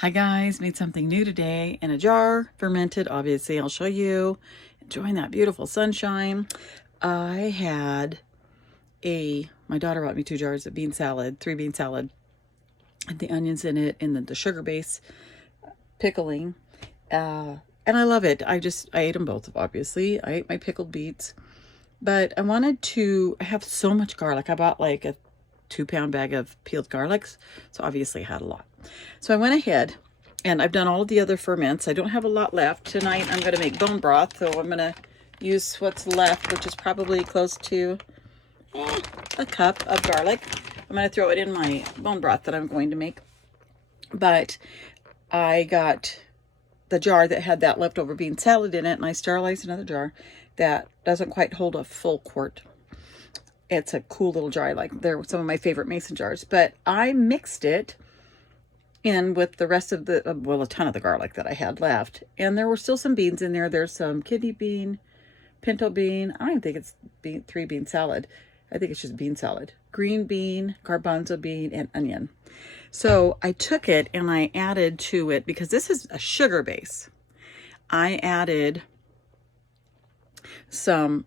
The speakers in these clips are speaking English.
Hi guys, made something new today in a jar, fermented, obviously. I'll show you. Enjoying that beautiful sunshine. I had my daughter bought me 2 jars of bean salad, 3-bean salad, and the onions in it, and then the sugar base pickling. And I love it. I ate them both, obviously. I ate my pickled beets, but I have so much garlic. I bought like a 2-pound bag of peeled garlics, so obviously I had a lot. So I went ahead and I've done all of the other ferments. I don't have a lot left. Tonight I'm going to make bone broth, so I'm going to use what's left, which is probably close to a cup of garlic. I'm going to throw it in my bone broth that I'm going to make. But I got the jar that had that leftover bean salad in it, and I sterilized another jar that doesn't quite hold a full quart. It's a cool little jar. They're some of my favorite mason jars, but I mixed it in with the rest of a ton of the garlic that I had left. And there were still some beans in there. There's some kidney bean, pinto bean. I don't even think it's 3-bean salad. I think it's just bean salad. Green bean, garbanzo bean, and onion. So I took it and I added to it, because this is a sugar base, I added some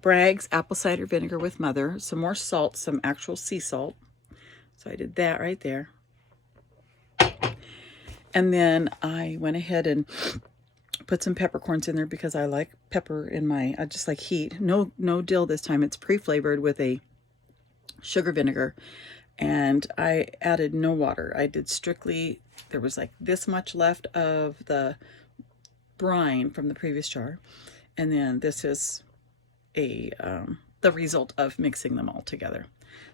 Bragg's apple cider vinegar with mother, some more salt, some actual sea salt. So I did that right there. And then I went ahead and put some peppercorns in there because I like pepper in I just like heat. No dill this time. It's pre-flavored with a sugar vinegar. And I added no water. I did strictly, there was like this much left of the brine from the previous jar. And then this is the result of mixing them all together.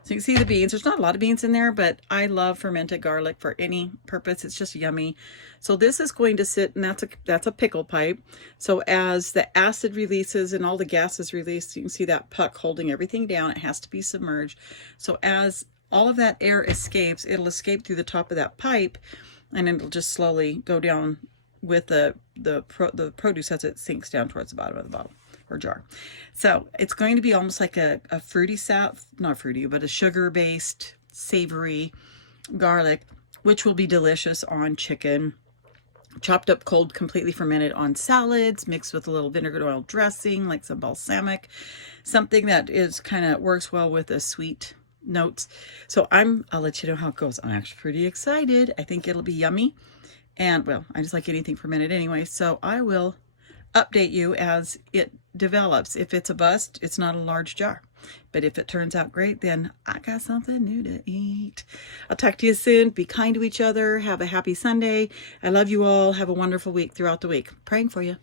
So you can see the beans. There's not a lot of beans in there, but I love fermented garlic for any purpose. It's just yummy. So this is going to sit, and that's a pickle pipe. So as the acid releases and all the gases release, you can see that puck holding everything down. It has to be submerged. So as all of that air escapes, it'll escape through the top of that pipe, and it'll just slowly go down with the produce as it sinks down towards the bottom of the bottle or jar. So it's going to be almost like a fruity not fruity, but a sugar-based, savory garlic, which will be delicious on chicken, chopped up cold, completely fermented on salads, mixed with a little vinegar oil dressing, like some balsamic, something that is kind of works well with the sweet notes. So I'll let you know how it goes. I'm actually pretty excited. I think it'll be yummy. And well, I just like anything fermented anyway. So I will update you as it develops. If it's a bust, it's not a large jar. But if it turns out great, then I got something new to eat. I'll talk to you soon. Be kind to each other. Have a happy Sunday. I love you all. Have a wonderful week throughout the week. Praying for you.